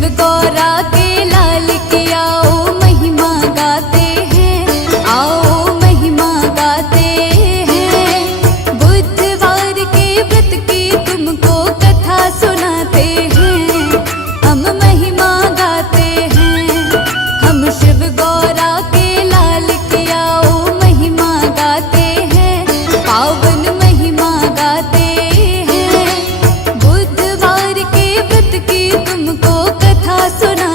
शिव गौरा के लाल की आओ महिमा गाते हैं, आओ महिमा गाते हैं। बुधवार के व्रत की तुमको कथा सुनाते हैं, हम महिमा गाते हैं। हम शिव गौरा के लाल की आओ महिमा गाते हैं, पावन महिमा गाते हैं। बुधवार के व्रत की तुमको कथा सुना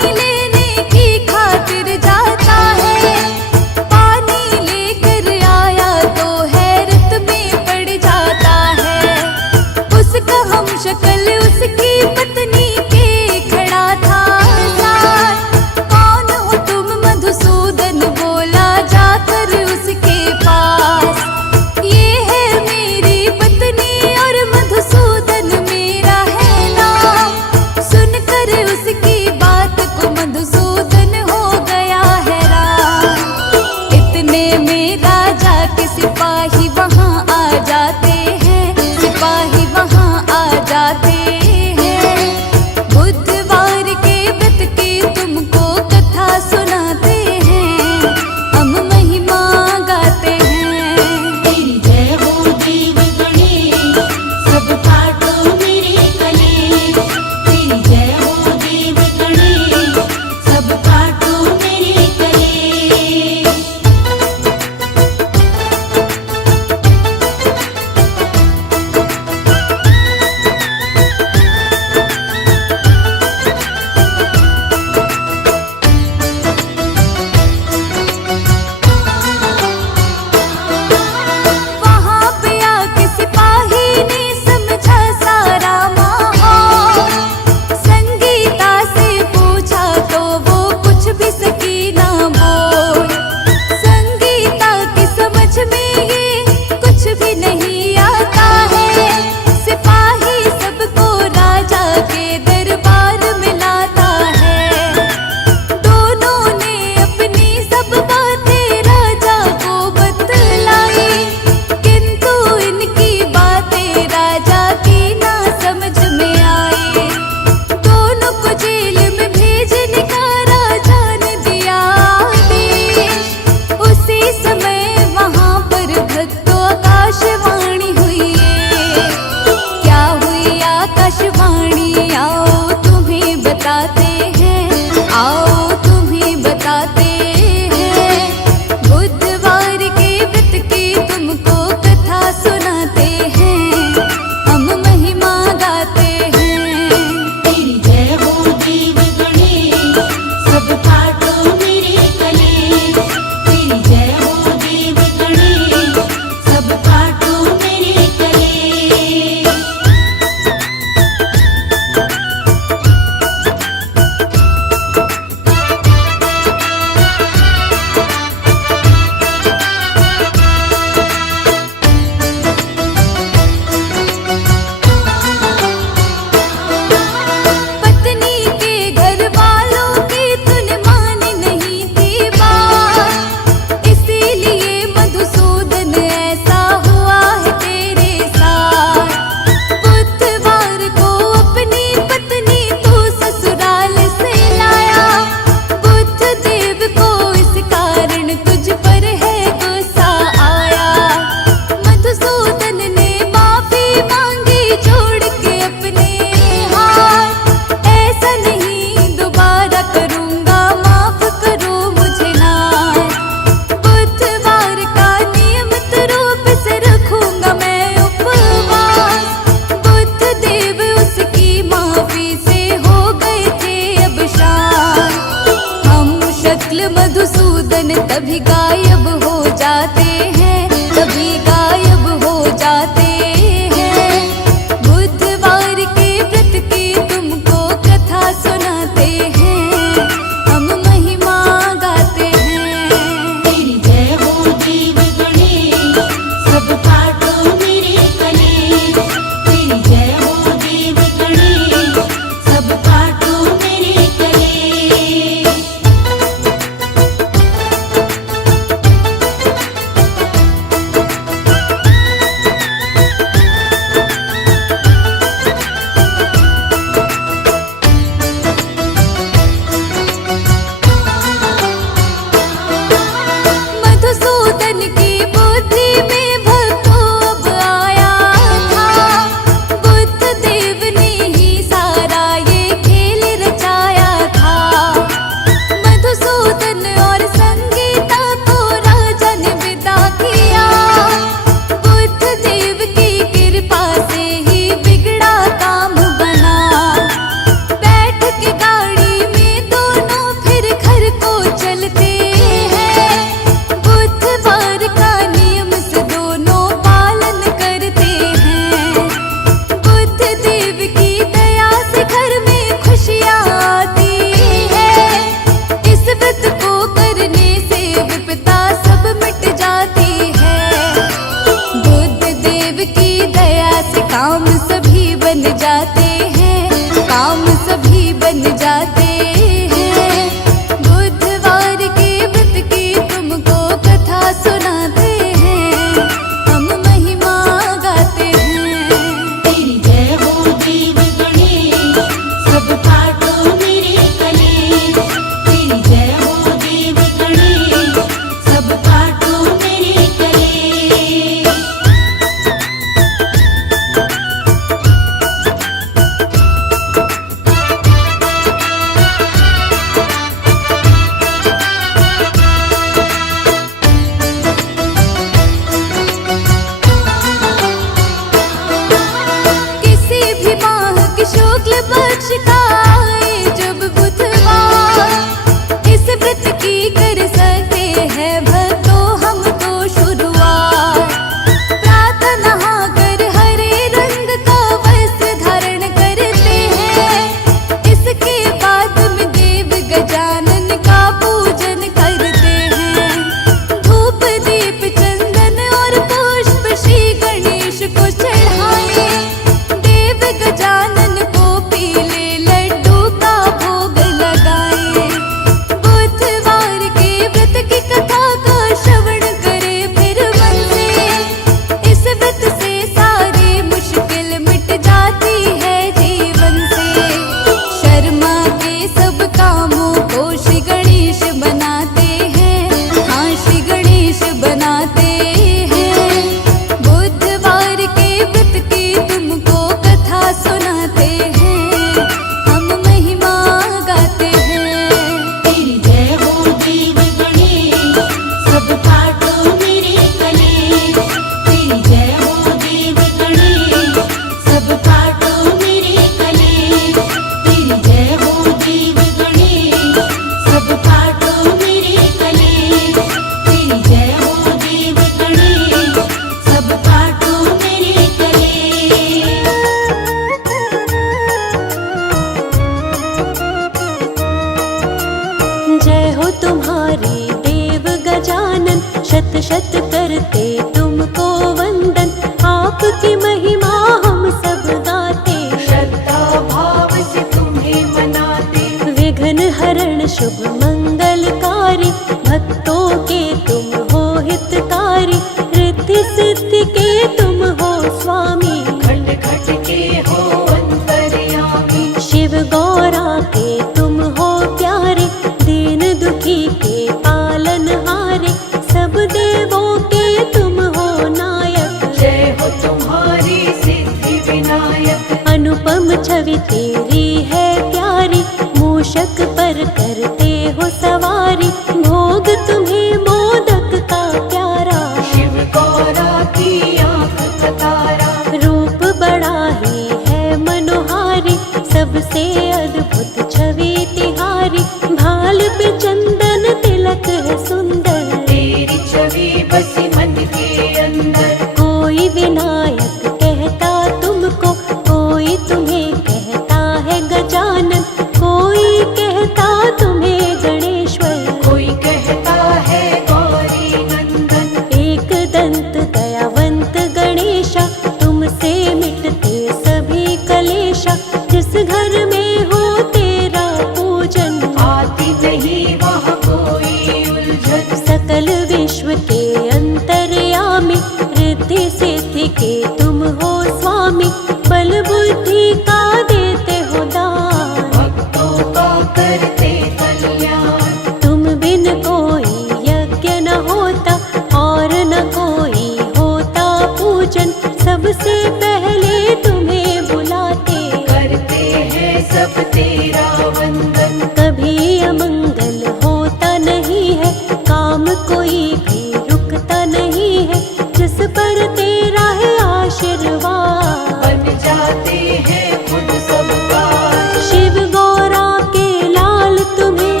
की महिमा हम सब गाते, श्रद्धा भाव से तुम्हें मनाते। विघ्न हरण शुभ मंगलकारी, भक्तों के तुम हो हितकारी, रिद्धि सिद्धि के तुम हो स्वामी, खट खट के हो अंतर्यामी। शिव गौरा के तुम हो प्यारे, दीन दुखी के पालनहारे, सब देवों के तुम हो नायक, जय हो तुम्हारी सिद्धि विनायक। अनुपम छवि तेरी है प्यारी, मूषक पर करते हो सवारी, भोग तुम्हें मोदक का प्यारा, शिव गौरा की आंख का तारा। रूप बड़ा ही है मनोहारी, सबसे अद्भुत छवि तिहारी, भाल पे चंदन तिलक है सुंदर, तेरी छवि बसी मन के अंदर। कोई विनायक कहता तुमको, कोई तुम्हें कहता है गजानन, कोई कहता तुम्हें गणेश्वर, कोई कहता है गौरी नंदन। एक दंत दयावंत गणेशा, तुमसे मिटते सभी कलेशा, जिस घर में हो तेरा पूजन, आती नहीं वहाँ कोई उलझन। सकल विश्व के अंतर्यामी, रिद्धि सिद्धि के तुम हो स्वामी, बल बुद्धि का देते हो दान, भक्तों का करते कल्याण। तुम बिन कोई यज्ञ न होता, और न कोई होता पूजन, सबसे पहले तुम्हें बुलाते, करते हैं सब तेरा वंदन। कभी अमंगल होता नहीं है, काम कोई भी रुकता नहीं है, जिस पर तेरा है आशीर्वाद, बन जाते हैं खुद सब पार। शिव गौरा के लाल तुम्हें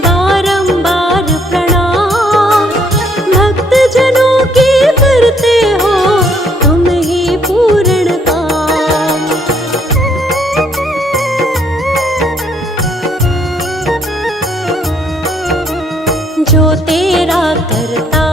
बारंबार प्रणाम, भक्त जनों की करते हो तुम ही पूर्ण काम। जो तेरा करता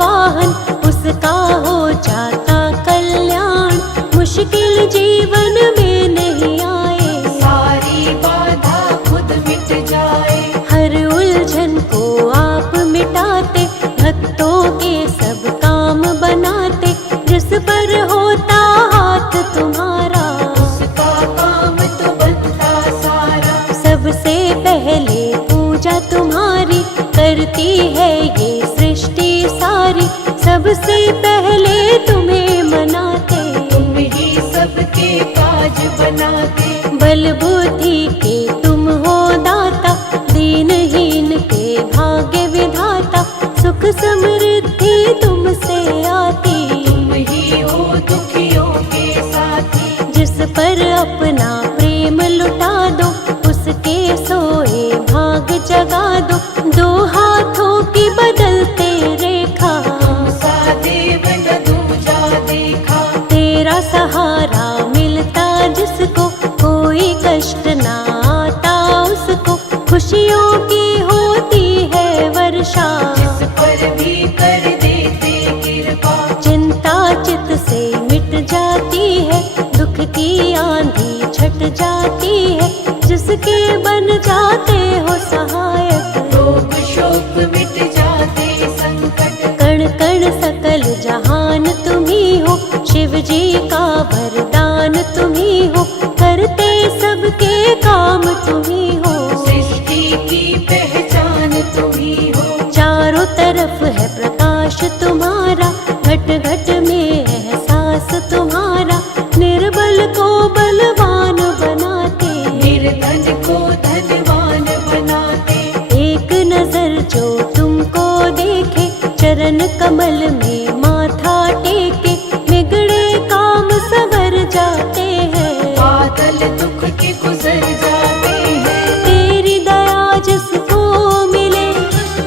वाहन, उसका हो जाता कल्याण, मुश्किल जीवन में नहीं आए, सारी बाधा खुद मिट जाए। हर उलझन को आप मिटाते, भक्तों के सब काम बनाते, जिस पर होता हाथ तुम्हारा, उसका काम तो बनता सारा। सबसे पहले पूजा तुम्हारी, करती है ये सृष्टि सारी, सबसे पहले तुम्हें मनाते, तुम ही सबके काज बनाते। बल बुद्धि के तुम हो दाता, दीनहीन के भाग्य विधाता, सुख समृद्धि तुमसे आती, तुम ही हो दुखियों के साथी। जिस पर अपना प्रेम लुटा दो, उसके सोए भाग जगा दो, दो हाथों की बदलते रेखा, तुमसा देव न दूजा देखा। तेरा सहारा मिलता जिसको, कोई कष्ट ना आता उसको, खुशियों की होती है वर्षा, जिस पर भी कर देते कृपा। चिंता चित से मिट जाती है, दुख की आंधी छट जाती है, जिसके बन जाते हो सहायक, रोग शोक मिट जाते संकट। कण कण सकल जहान तुम ही हो, शिव जी का वरदान तुम ही हो, करते सबके काम तुम ही हो, सृष्टि की पहचान तुम ही हो। चारों तरफ है प्रकाश तुम्हारा, घट घट में एहसास तुम्हारा, निर्बल को बलवान बनाते, निर्धन को धनवान बनाते। एक नजर जो तुमको देखे, चरण कमल में माथा टेके, बिगड़े काम सवर जाते हैं, बादल दुख के गुजर जाते हैं। तेरी दया जिसको मिले,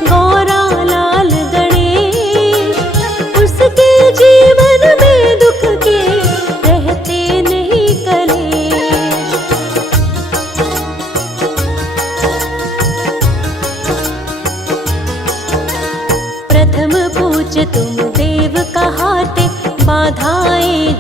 गौरा लाल गणेश, उसके जीवन में दुख के रहते नहीं कलेश। प्रथम पूज्य तुम देव कहाते, बाधाएं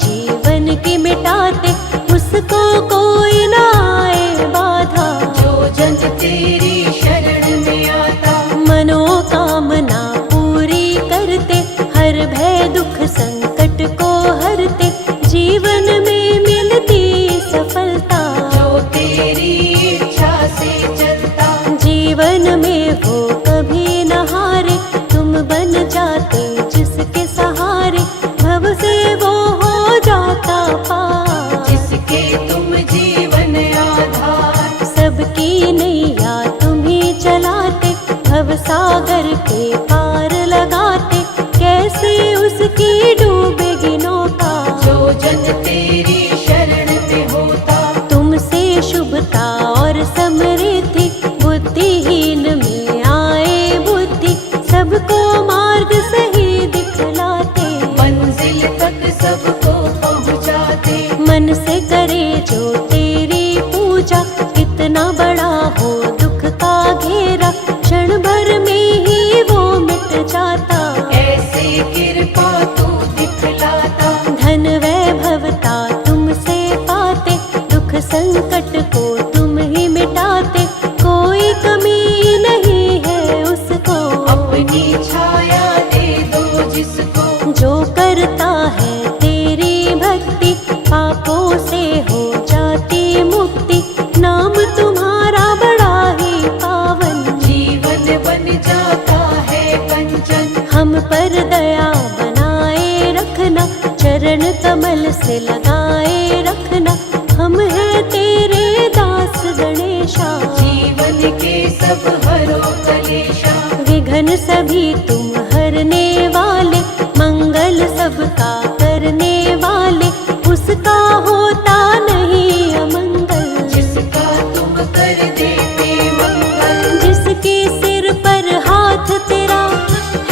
रखना, चरण कमल से लगाए रखना। हम हैं तेरे दास गणेशा, जीवन के सब हरो कलेशा। विघ्न सभी तुम हरने वाले, मंगल सबका करने वाले। उसका होता नहीं अमंगल, जिसका तुम कर देते मंगल। जिसके सिर पर हाथ तेरा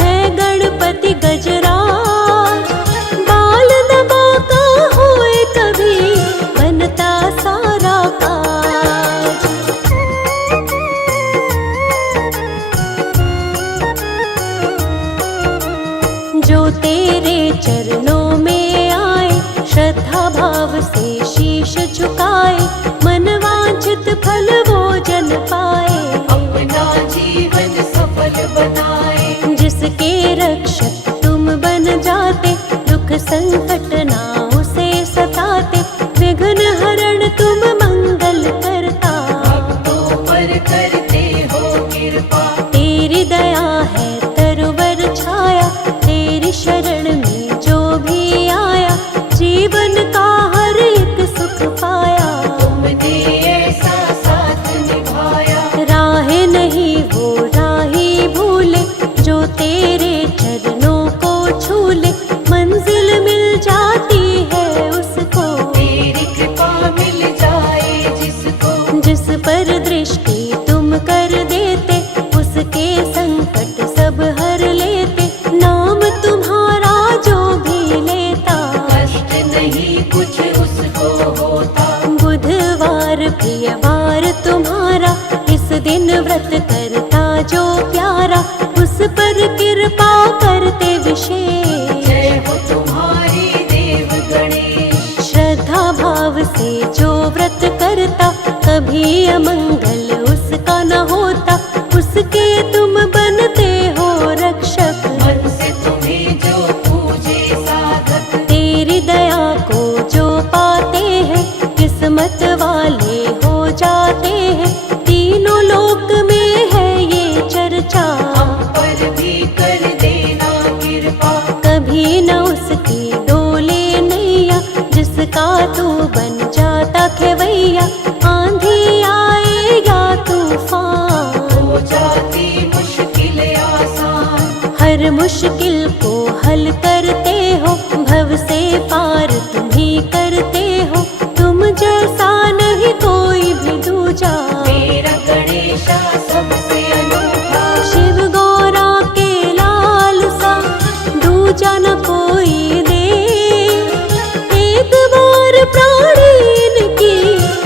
है गणपति गजराज। बाल दबा का होए कभी बनता सारा काज। जो तेरे चरणों में आए, श्रद्धा भाव से शीश झुकाए। मन वांछित फल वो जन पाए, अपना जीवन सफल बनाए। जिसके रक्षक तुम बन जाते, दुख संकट ना उसे सताते। विघ्न हरण तुम मंगल करता, भक्तों पर करते हो कृपा। तेरी दया है तरवर छाया, तेरी शरण में जो भी आया। जीवन का हर एक सुख पाया, तुमने ऐसा साथ निभाया। राह नहीं वो राही भूले, जो तेरे चरणों को छूले। मंजिल मिल जाती है उसको, तेरी कृपा मिल जाए जिसको। जिस पर दृष्टि तुम कर देते, उसके संकट सब हर लेते। नाम तुम्हारा जो भी लेता, कष्ट नहीं कुछ उसको होता। बुधवार प्रियवार तुम्हारा, इस दिन व्रत करता जो प्यारा। उस पर कृपा करते विशेष, जय हो तुम्हारी देव गणेश। श्रद्धा भाव से जो व्रत करता, कभी अमंगल उसका न होता। उसके तुम बनते हो रक्षक, मन से तुम्हें जो पूजे साधक। तेरी दया को जो पाते हैं, किस्मत वाले हो जाते हैं। तीनों लोक में है ये चर्चा, हम पर भी कर देना कृपा। कभी न उसकी डोले नैया, जिसका तू बन जाता खेवैया। आंधी आए या तूफान, हो जाती मुश्किल आसान। हर मुश्किल को हल करते हो, भव से पार तुम ही करते हो। तुम जैसा नहीं कोई भी दूजा, मेरा गणेशा सबसे अनूठा। शिव गौरा के लाल सा दूजा न कोई दे। एक बार प्राणी की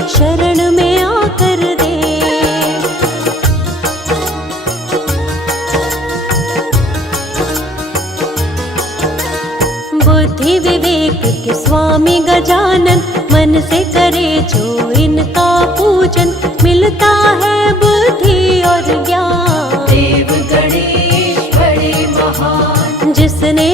शरण में आकर दे। बुद्धि विवेक के स्वामी गजानन, मन से करे जो इनका पूजन। मिलता है बुद्धि और ज्ञान, देव गणेश बड़े महान। जिसने